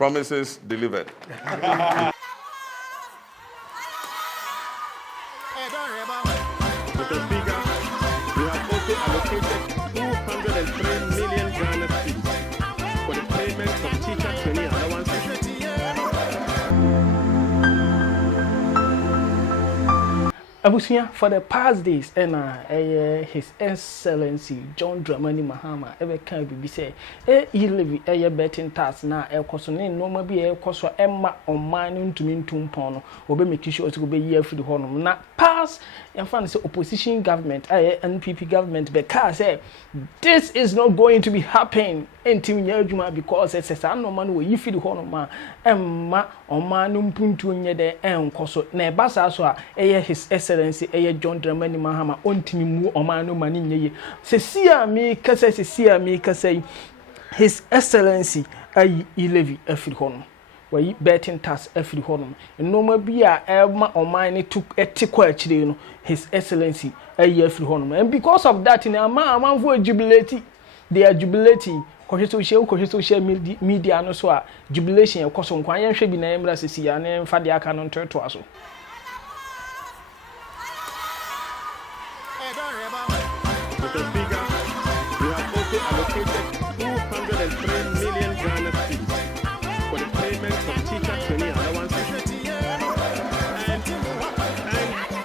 Promises delivered. Mr. Speaker, we have also allocated 203 million Ghana cedis for the payment of teacher training allowances. Abusia, for the past days, and His Excellency John Dramani Mahama ever can be say, E-Levy, betting tax now, costing no more be a cost for Emma on mining to mean Tumpono, or be making sure to be year for the honor. Now, pass and find the opposition government, NPP government, because this is not going to be happening until Yajuma because it's a no man will you feed the honor, Emma on manum puntunya de and coso, ne basa so His Excellency John Dramani Mahama ontimi mu omanu mani nyeye se sia mi kase se sia mi kase His Excellency E-Levy afiri hono wayi betting tax afiri hono enoma bia ema oman ne tuk etikwa akire no His Excellency afiri hono and because of that in amanfo jubilate they are jubilating social media no so a jubilation e koso nkwan yen hwe bi na emra se sia na mfa de aka no ntoto aso. Mr. Speaker, we have also allocated 203 million Ghana cedis for the payment of teacher training allowances and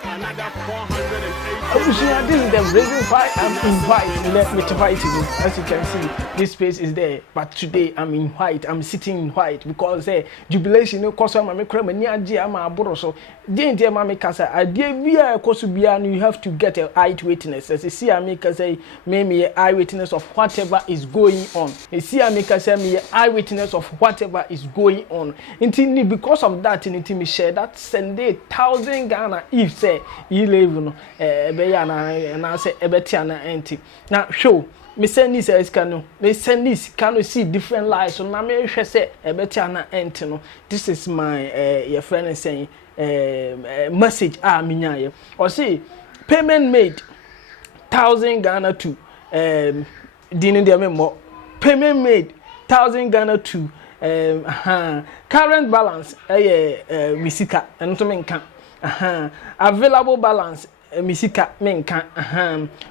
another 480. This is the reason why I'm in white. Let me try it. As you can see, this space is there. But today I'm in white. I'm sitting in white because jubilation no cause my crema near Giama Boroso. Didn't dear mammy casa. I dear via Kosubian, you have to get an eyewitness. As you see, I make us say, maybe an eyewitness of whatever is going on. You see, I make us say, me eyewitness of whatever is going on. Indeed, because of that, in me share that send 1,000 Ghana if say you live and I say ebetiana enti now show me send this cano me send this cano see different lives so na me hwe say ebetiana enti no this is my your friend is saying message minyaye or say payment made 1,000 Ghana to dinin de memo payment made 1,000 Ghana to current balance misika ento menka available balance misika menka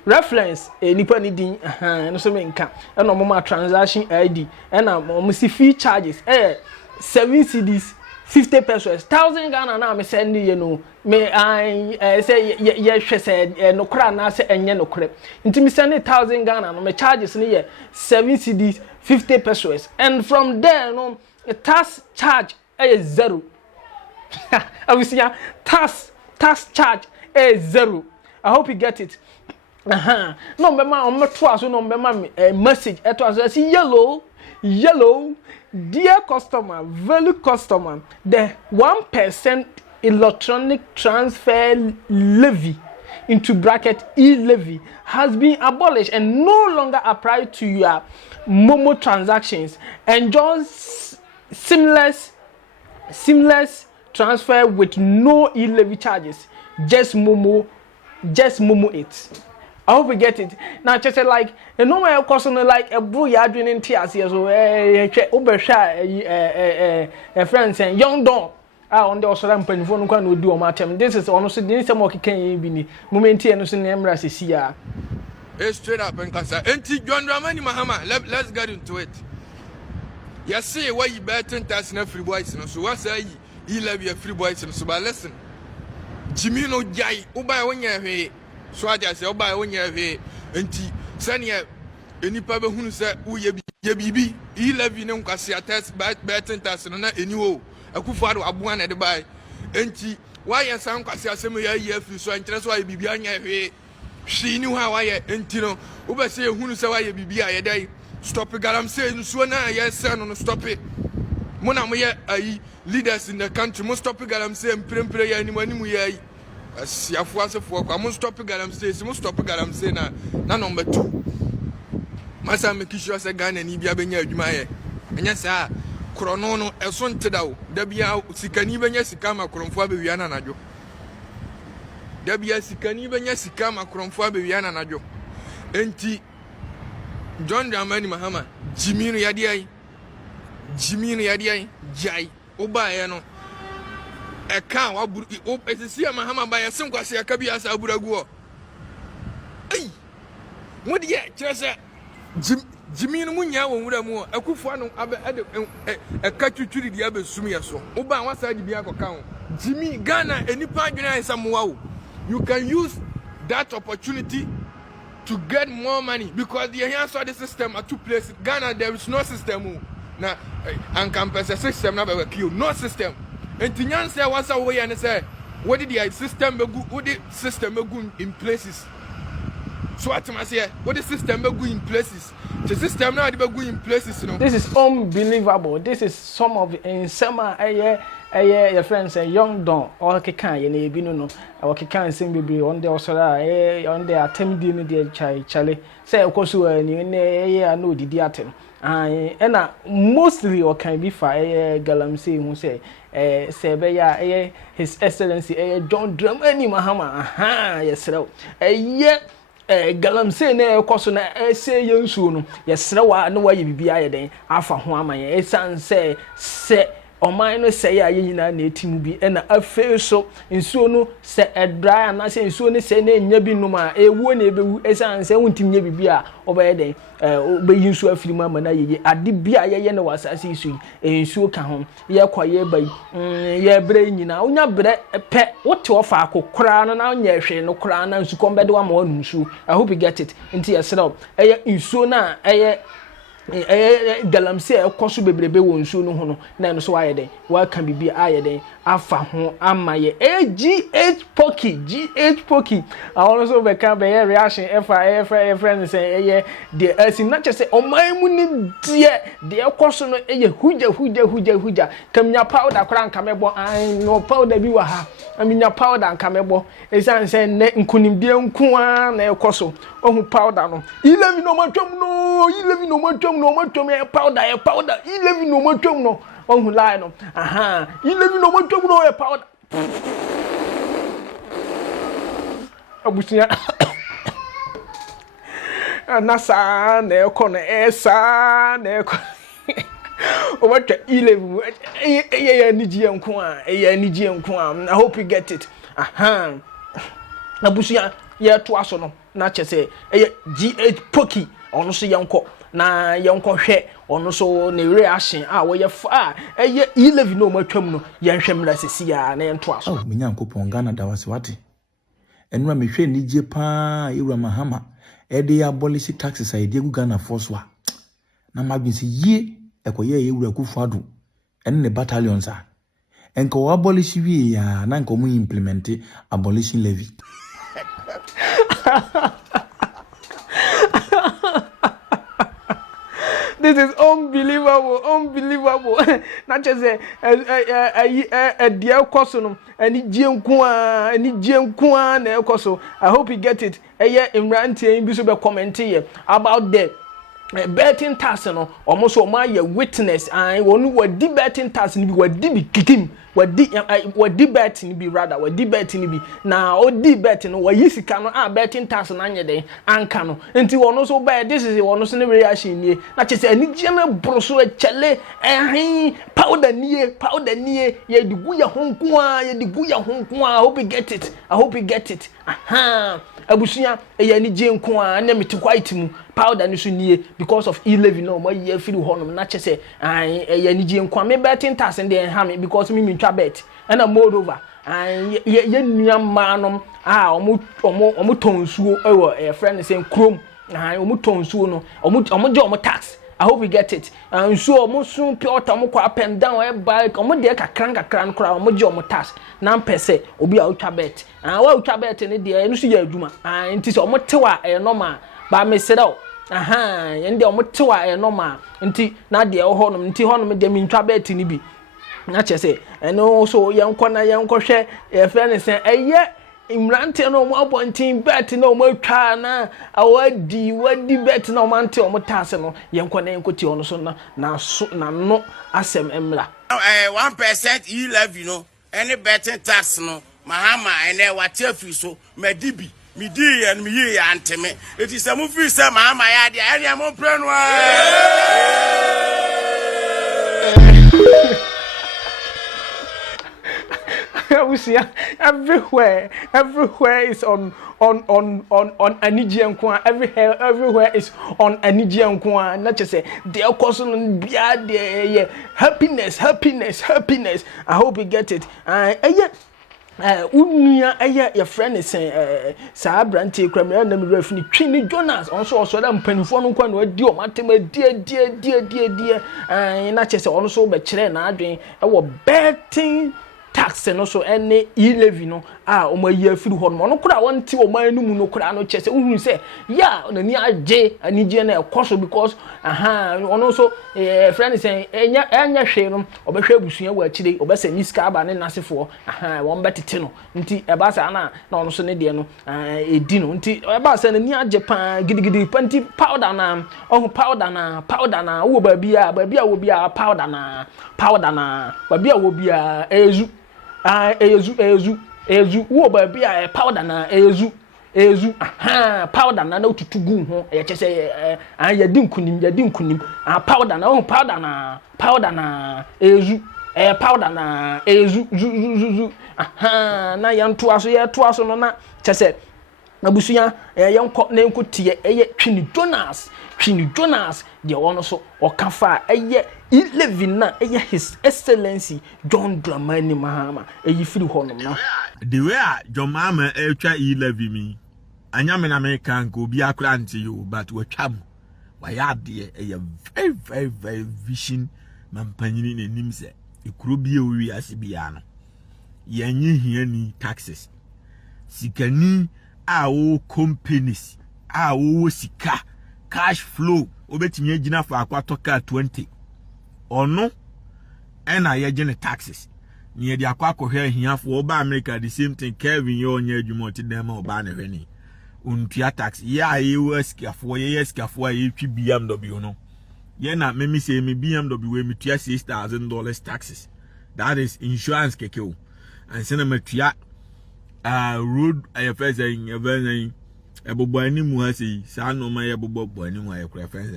reference nipa ni din no so menka and no transaction ID and mo see fee charges 7 cedis 50 pesos 1,000 Ghana na me send you know me I say ye hwe say no kra na say enye no kra nti me send 1,000 Ghana no me charges ni ye 7 cedis 50 pesos and from there no a tax charge is 0. Obviously tax charge is 0. I hope you get it. No mema on me to aso no mema message it was say yellow dear customer value customer the 1% electronic transfer levy into bracket E-Levy has been abolished and no longer applied to your Momo transactions. Enjoy seamless transfer with no E-Levy charges. Just Momo it. I hope you get it. Now just like a normal person like a bro you are doing in tears so a friend saying young don on the Osram Penfon can do on my term. This is honestly this some can be moment and so nemra see ya. Straight up and cassa. Enti John Dramani Mahama, let's get into it. You see why you better tax na free boys no so what say E-Levy free boys no so but listen. Jimmy no jai uba wonya hwe so aja say uba wonya hwe enti sane enipa be hunu say uye bibi E-Levy ne nkwase attest better tax no na eniwo akufo ado aboa na de bai enti why ya san kwase asem ya yi afiri so ankyere so aye bibi anya hwe hwi ni ho why enti no uba say hunu say why bibi aye dai stop garam say nsuo na yes no stop it mona mo ye ayi leaders in the country mo stop garam say mprempre ya animu ye ayi asiafo asefo kwa mo stop garam say na number 2 masa make sure say Ghana ni bia benya adwuma ye enya sa krono no eso ntedawo da bia sikani benya sika makromfo abewia na najo da bia sikani benya sika makromfo abewia na najo enti John Dramani Mahama Jimmy no yade ai Jimmy Yadian, Jai, Oba, no. A cow, it's a sea Mahama by a single Kabias Aburago. Hey, what do you just Jimmy Munya would more a Kufano a catch to the other Sumiaso. Oba, what's the Biaco count? Jimmy Ghana, any pagina is some wow. You can use that opportunity to get more money because the answer of the system are two places. Ghana, there is no system. Now, and campus a system never kill, no system. And Tinyan say what's away and say, what did the system go? What the system go in places? So what I say, what the system go in places? The system now go in places, you know. This is unbelievable. This is some of in summer your friends say young don or kekan ye na ebi no or kekan sim bebre on the osora on the attempt di me dey chale say okoso ani na no didi atem and mostly or can be for galamsey who say say be ya his excellency John Dramani Mahama aha yes galamsey na ekoso na say yensuo no yesre wa na wa ye bibia ye den afa ho amaye esan say Oman no say ya nyina na etimu bi na afe so nsuo no se dry na se nsuo ne se na nya bi num a ewuo na ebewu esan se wuntim nya bibi a obaye den obeyi nsuo afiri mu na yeye ade bi a yeye na wasase isu nsuo ka ho ye kwaye bai ye bre nyina onya bre pe wote ofa akokora no na onya hwe no kora na nsu kombede wa ma onu nsuo I hope you get it nti yesra nsuo na galamsey ekoso bebrebe wo nsuo no ho no na no so aye den wa kan bibi aye den afa ho amaye GH Poki awon so be kan be reaction friend say the asin na chese oman mu ni de ekoso no huja kamnya powder kora nka mebo no powder bi wa ha amnya powder nka mebo esan say ne nkunimdie nku a na ekoso ohu powder no E-Levy no matwam no E-Levy no matwam no powder E-Levy no matwam no ohu lie no aha E-Levy no matwam no powder abusia na sa na ekọ na esa na ekọ o watwa E-Levy anigye nko a I hope you get it aha abusia ye to aso no na chese GH Poki ono so yenko na yenko hwe ono so ne reaction wo ye fa E-Levy no matwam no yenhwe mra sesi ya na yento aso me nyankopon Ghana dawase wate enura me hwe nigye pa ewura mahama de abolish taxes ide gu Ghana force wa na magbinsi yie ekoye ewura kufuado ne battalions a enko abolish wi ya na nko mu implement abolition levy. This is unbelievable. Not just a dear cousin, and na ekoso. I hope you get it. Imranti Bisuba commenting about the betting tax no almost my witness and one betting tax ni bi di kikim wadi betting bi rather wadi betting bi na odi betting no wayi sika no betting tax na anye den anka no enti wono so buy this is wono so ne reaction nie na chese ani jeme broso chele powder nie ye di gu ya honko a hope you get it aha abusuya ani je nko a na meti quite mu powder ni so nie because of E-Levy no my ye feel honum na chese ani je nko me betting tax and ha me because me twa bet and a moreover ye nua manom omo tonsuo ewo friend say krom omo tonsuo no omo je omo tax. I hope you get it. And so omo sun pure omo kwa up and down e bike omo de kakran nkra omo je omo tax na mpese obi a utwa bet wa utwa bet ne de enu so ya adwuma nti so omo tewa normal ba me sedao aha yende omo tewa normal nti na de honum nti honum de mi ntwa bet ni bi na chese eno so yenko hwe e friend say imrante no mo abontin bet no mo twa na awadi bet no mante o mo tase no yenko na yenkoti ono so na no asem emra 1% E-Levy no any betting tax no mahama ene wate afi so medibi midi and mi ya anteme it is a movie say mahama ya dia ene mo pre no everywhere is on Anijian Kwa. Everywhere is on Anijian Kwa. Not just say they are causing the happiness. I hope you get it. Unia your friend is saying Sabranti Crammer and Refini Trini Jonas also them penfon no dio matema dear and not just also but children doing our betting tax and also any E-Levy no my year free horn no could I want to my no could I no chest who say yeah on the near J and Nigeria course because also friend is saying enya share or be share busuya we chile or be say niska ba ne nase for one better no nti e ba sa na so ne de no edi no nti e ba sa na ni Japan gidigidi panti powder na powder na wo ba bia wo bia powder na ba bia wo bia ezu ezu wo ba bia powder na ezu powder na tutugu ho ye che say ya dinkunim powder na ezu powder na ezu zu na yanto aso no na che say abusuya yanko na enko tie Twini Jonas de wono so okafa E-Levy na His Excellency John Dramani Mahama firi honom na the way John Mahama twa E-Levy mi anya me na me kan ko bi akura nti yo but watwam wa ya de very vision mampanyini nenim se ekuro bi ewi ase bia no yenye hiani taxes sikani awo companies awo sika cash flow obetimi agina fa akwato ka 20 ono ena ye gene taxes ni ye de akwakohwe ahiafo oba America the same thing Kevin ye onye adwuma ti dem oba na hwani untua tax ya ye skiafo ye skiafo ye twi BMW no ye na memi say me BMW we me tua $6,000 taxes that is insurance kekeo and sena matua road first saying ebobo animu ha sei sa no ma ye bobo animu ha ye kura first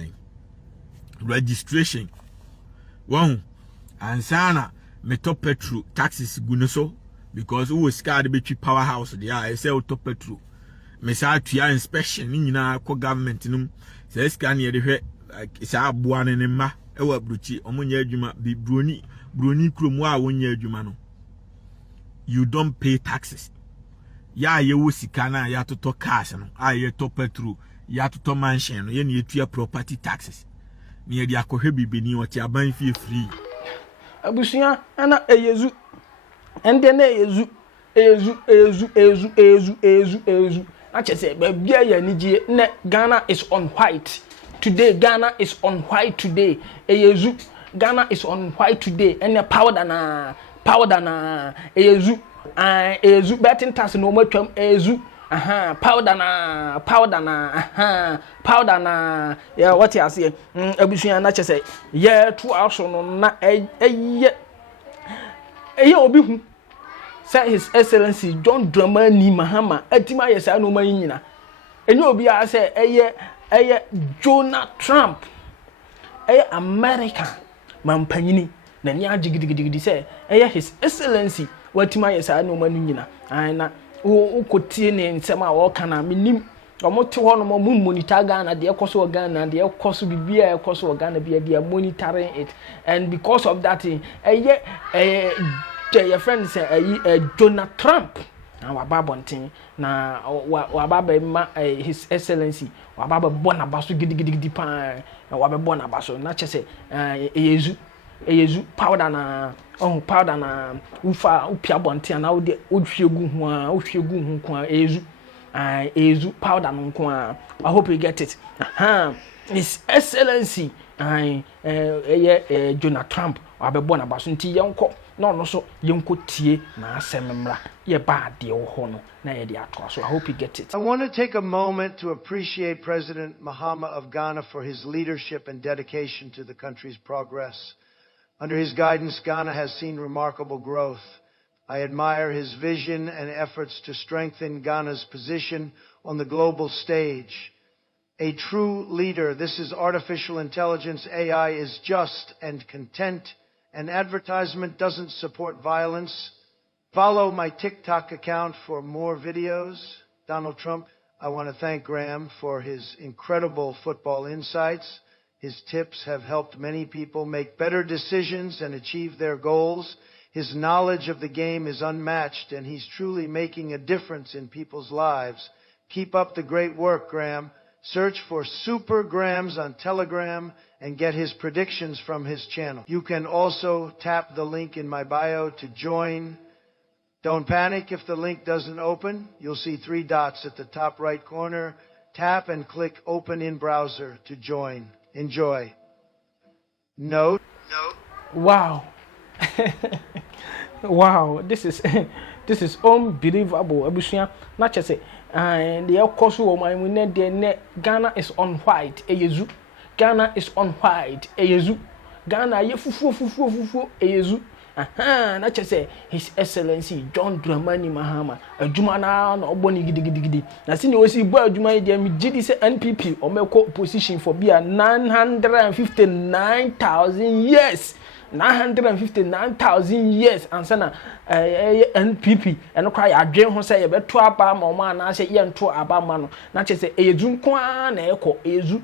registration one ansana me top petrol taxes guno so because who was scared be powerhouse there I say top petrol me sa tua inspection ni nyina ko government num say scan ye de hwe sa aboa ne ma e wa bruchi omunya adwuma bi broni kromu a wonya adwuma no you don't pay taxes ya ye wo sika na ya toto cash no ye top petrol ya toto mansion no ye na yetua property taxes ni ye dia kohwe bibeni o ti aban fie free abusuya ana eyezu ende na eyezu achese ba bia ya nijie ne Ghana is on white today eyezu Ghana is on white today and powder na eyezu ezu betting tax no matwam ezu powder na yeah what you say abusuya na chese yeah to aso no na obi hu say His Excellency John Dramani Mahama atima yesa no man nyina obi a say Donald Trump America mampanyini na ni agigidigidi say His Excellency watima yesa no man nyina na ukotie ne nsema wo kana minim omote ho no mo monitor Ghana de ekoso Ghana de ekoso bibia ekoso Ghana bia monitoring it and because of that your friend say Donald Trump na wababontin na wababa ma His Excellency wababa bona baso gidigidi pa na wababona baso na chese eyezu powder na ufa upia bontin na wo hwegu hu kwa eyezu powder no kwa I hope you get it His Excellency Donald Trump wababona baso nti yenko no so yenko tie na asemmra ye ba de wo ho no na ye de ato so I hope you get it. I want to take a moment to appreciate President Mahama of Ghana for his leadership and dedication to the country's progress. Under his guidance, Ghana has seen remarkable growth. I admire his vision and efforts to strengthen Ghana's position on the global stage. A true leader, this is artificial intelligence, AI, is just and content, and advertisement doesn't support violence. Follow my TikTok account for more videos. Donald Trump, I want to thank Graham for his incredible football insights. His tips have helped many people make better decisions and achieve their goals. His knowledge of the game is unmatched, and he's truly making a difference in people's lives. Keep up the great work, Graham. Search for Super Grams on Telegram and get his predictions from his channel. You can also tap the link in my bio to join. Don't panic if the link doesn't open. You'll see 3 dots at the top right corner. Tap and click Open in Browser to join. Enjoy. Note. Wow. Wow, this is unbelievable. Abusia, not just say, and the course of my net Ghana is on white. Eyezu. Ghana is on white. Eyezu. Ghana ye fufu eyezu. Not just say His Excellency John Dramani Mahama. A Jumana no boni gidi. Na sini osi boy Jumani dem gidi say NPP o meko position for be 959,000 years. 959,000 years and sana NPP and cry adwen ho say ye beto aba ma o na say ye nto aba ma no na che say ezu nko na eko ezu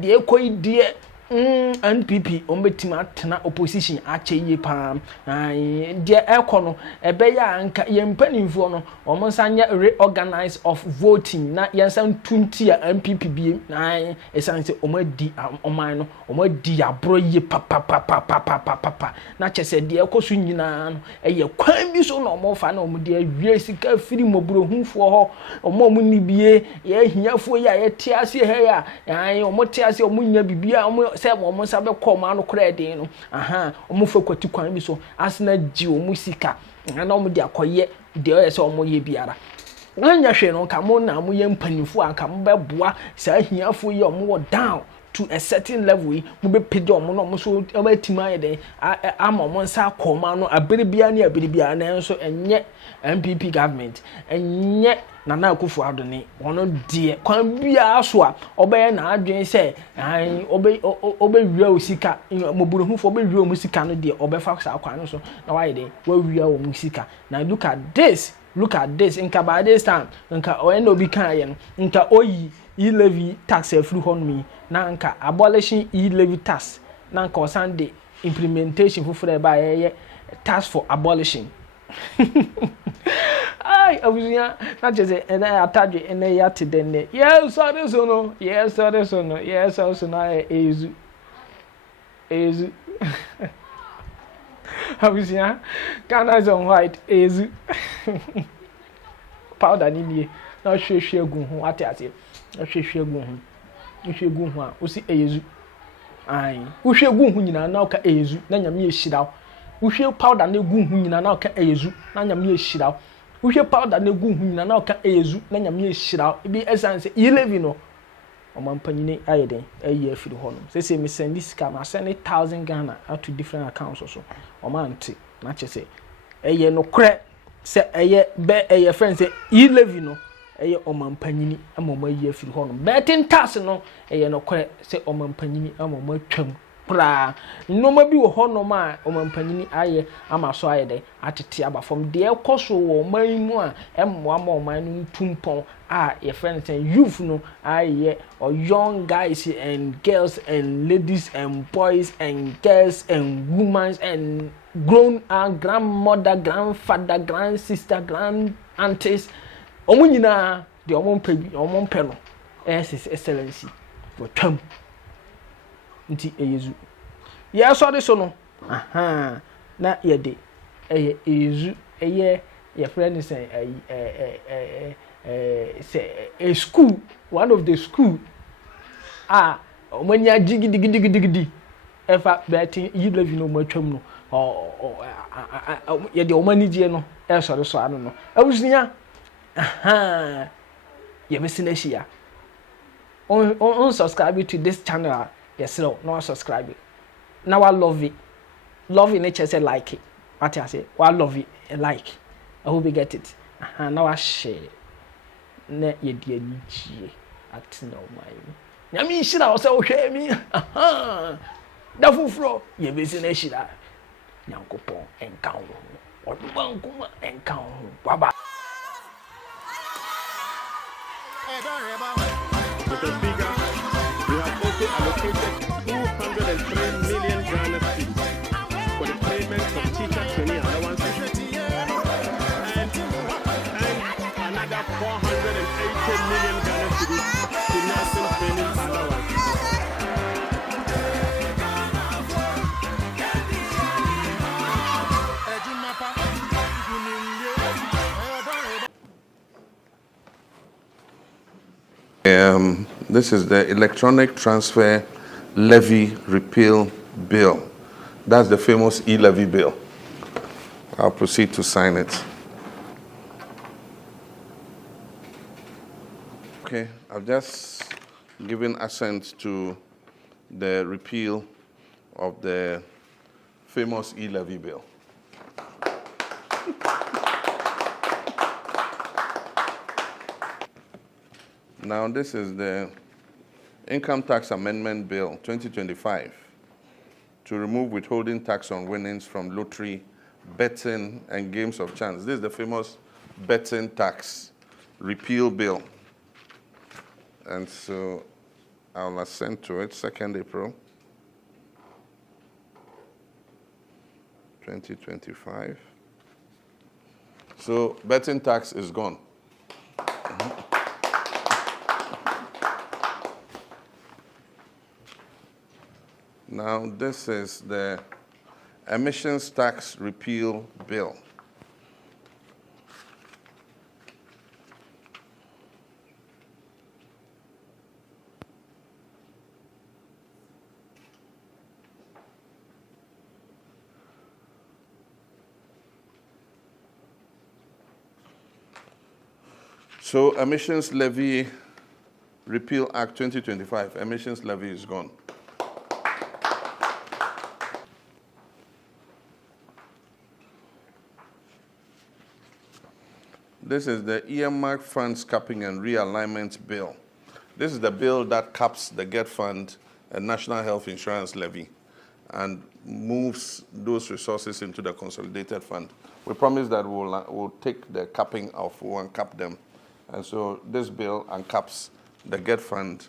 de eko die NPP ombetima tena opposition ache ye pam de eko no ebe ya anka ye mpanimfo no omonsanya reorganize of voting na yensan 20 ya NPP bi na esanse omadi oman no omadi abro ye papa na chese de eko so nyina no eye kwan bi so na omofa na omde awie sika firi moburo hunfo ho omo ni bie ye hiafo ya ye tiase he ya omo tiase omo nya bibia omo se omo sabe koma no krede no omo fa kwati kwan bi so asna ji omo sika na omo de akoye de o se omo ye biara anya hwe no ka mo na mo ye mpanifo anka mo beboa sa hiafo ye omo down to a certain level we be pede omo no omo so abatima ye den ama omo nsa koma no abiribia na enso enye MPP government enye Nana Akufo-Addo ne ono die kwan bia so a obeye na adwen se obe wia osika moburuhufo obe wia omusika no die obefa sa kwan no so na why dey wa wia omusika na look at this nka by this time nka o no bi kan ye no nka oyi E-Levy tax free honmi na nka abolishing E-Levy tax na nka osande implementation fufure ba ye tax for abolishing Ay, abusia na chese ena atadwe ena ya tidenne. Yes, sorry so no. Yes, also na ezu. Abusia Ghana is on white ezu. Powder ni nie. Na hwehwe gu ho ate. Na hwehwe gu ho. Hwehwe gu ho a osi ezu. Ai, hwehwe gu ho nyina na oka ezu na nyame ehira. Uhwe powder na egu hu nyina na oka eyezu na nyame ehira. Uhwe powder na egu hu nyina na oka eyezu na nyame ehira. Ebi essence E-Levy no. Omampanyine ayeden ayi afiri ho no. Say me send this scam I send 1,000 Ghana out to different accounts also. Omante na chese eye no kre se eye be eye friend say E-Levy no eye omampanyini amoma ayi afiri ho no. Betting tax no eye no kre se omampanyini amoma twam. Pra noma bi wo honom a omampanyini aye amaso aye de atete aba from de ekoso wo man mu a emmoa ma oman no tumpon a your friends and youth no aye or young guys and girls and ladies and boys and girls and women and grown grandmother, grandfather, grand sister, grand aunties omunyina de omompe no His Excellency wo twam nti eyezu ya so de so no na yede eyezu eye your friend say a school, one of the school omanya jigidi efa betting E-Levy no matwam no yede omanije no e so de so anu no awusunya ye mesina hia on subscribe to this channel. Yes, no subscribe. Now I love it. Love it, nature say like it. What I say, I love it, like. I hope you get it. Now I share. Ne ye dear nichi at no my. Yami shira also share me. Da fufro, ye busy shira. nyankopɔn ɛnka wo ho ɔdoma nkoma ɛnka wo ho baba. Mr. Speaker, we have also allocated 203 million Ghana cedis for the payment of teacher training allowances and another 480 million Ghana cedis to nursing training allowances. This is the electronic transfer levy repeal bill. That's the famous E-Levy bill. I'll proceed to sign it. Okay, I've just given assent to the repeal of the famous E-Levy bill. Now, this is the Income Tax Amendment Bill 2025 to remove withholding tax on winnings from lottery, betting, and games of chance. This is the famous betting tax repeal bill. And so I'll assent to it, 2nd April 2025. So betting tax is gone. Now, this is the emissions tax repeal bill. So, Emissions Levy Repeal Act 2025, emissions levy is gone. This is the earmark funds capping and realignment bill. This is the bill that caps the GET fund and national health insurance levy and moves those resources into the consolidated fund. We promise that we'll take the capping off, we'll uncap them. And so this bill uncaps the GET fund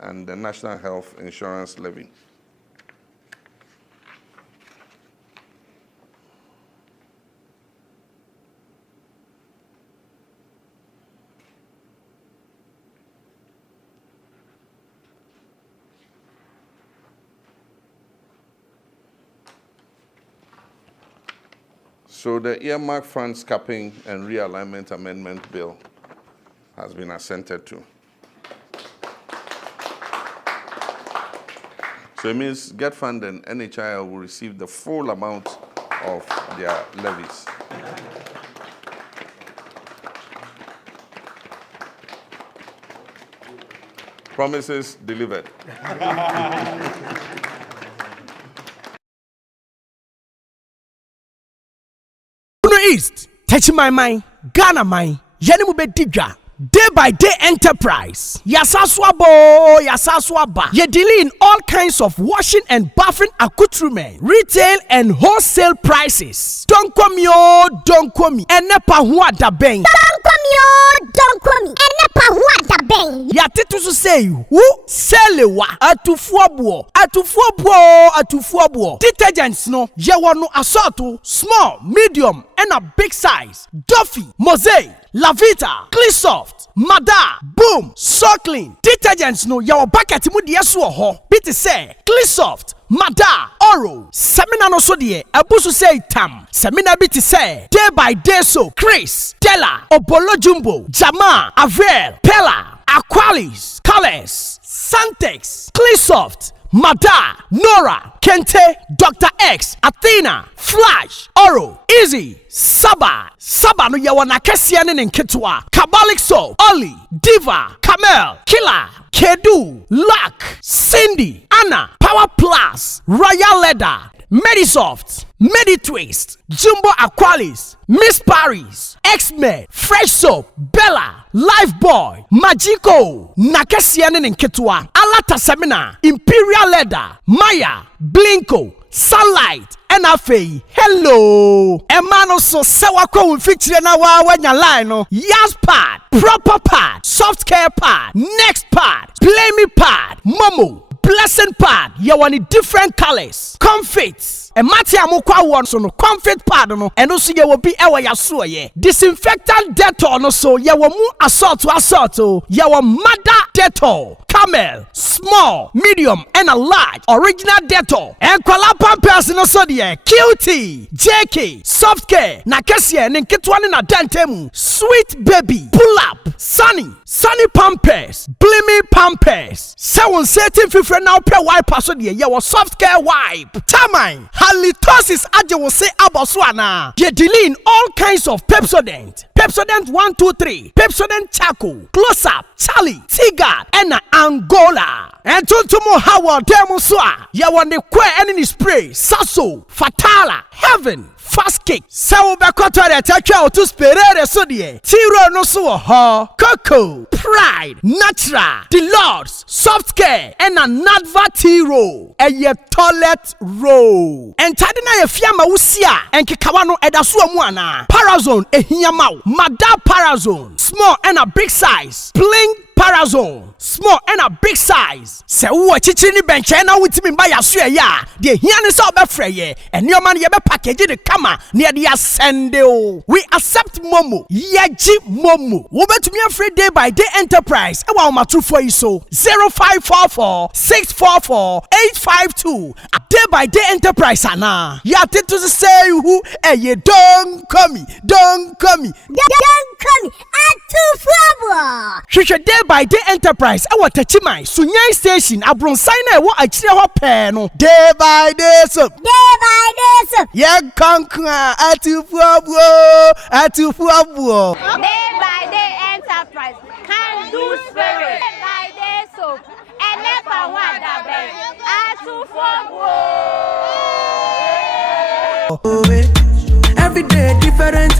and the national health insurance levy. So the earmark funds capping and realignment amendment bill has been assented to. So it means GET fund and NHIL will receive the full amount of their levies. Promises delivered. East, touch my mind, Ghana mind, Yanimu Bedidra. Day by day enterprise. Yasaswaba. Ye deal in all kinds of washing and bathing accoutrement, retail and wholesale prices. Don't come yo, don't come. Enepa huwa da beng. Don't come yo, don't come. Enepa huwa da beng. Ya titu su say who selewa atufuabuo. Detergents no ye wano asorto small, medium and a big size. Duffy, Mosaic, Lavita, Cleansoft, Mada, Boom, So Clean. Detergents no yawa bucket mu de so ho. Biti say Cleansoft, Mada, Oro. Semina no so de abusu say tam. Semina biti say day by day so Chris, Della, Obolo Jumbo, Jama, Avel, Pella, Aqualis, Colors, Santex, Cleansoft, Mada, Nora, Kente, Dr. X, Athena, Flash, Oro, Easy, Saba no yawana kesiane nketwa, Kabalik Soap, Oli, Diva, Camel, Killer, Kedu, Luck, Cindy, Anna, Power Plus, Royal Leather, Medisoft, Meditwist, Jumbo Aqualis, Miss Paris, X-Men, Fresh Soap, Bella, Lifebuoy, Magico, Nakesiane Nketwa, Alata Semina, Imperial Leather, Maya, Blinko, sunlight and afei hello emano so sewa ko feature na wa wanya line no yas pad proper pad soft care pad next pad play me pad momo blessing pad you want different colors comfits and mati amukwa won so no comfort pad no and also ye will be ewa yaso ye disinfectant Dettol no so ye will mu assault to assault ye will mother Dettol camel small medium and a large original Dettol and kwala pampers no so de QT JK soft care na kese ne nketwa ne na dantemu sweet baby pull up sunny pampers blimmy pampers 7 now pay wipe so de ye was soft care wipe tamine halitosis aje will say aboswana ye dealing all kinds of Pepsodent 123 Pepsodent charcoal close up Charlie Tigard and Angola and tuntumo Howard demo soa ye want the queer enemy spray Sasso Fatala Heaven fast kick so be koto take out to spere so de tiro no so ho Coco Pride Natural the Lords soft care and Nadva tiro a ye toilet roll and tadina ye fiama wusia and kikawano edaso mu ana Parazone ehia maw Mada Parazone small and a big size bling Parazone small and a big size se wo chichi ni bench na wutimi ba yaso ya de hia ne se obefre ye and your man ye be package the kama near the ascende o we accept momo yeji momo wo betumi afre day by day enterprise e wa matufo yi so 0544 644 852 day by day enterprise ana ya tetu say who ye don't come Atufo. hwehwe day by day enterprise e wa tachimai sunyan station abronsan na e wo akire ho pe no day by day so ye kankra atufo day by day enterprise can do spirit day by day soap and never want that bed atufo every day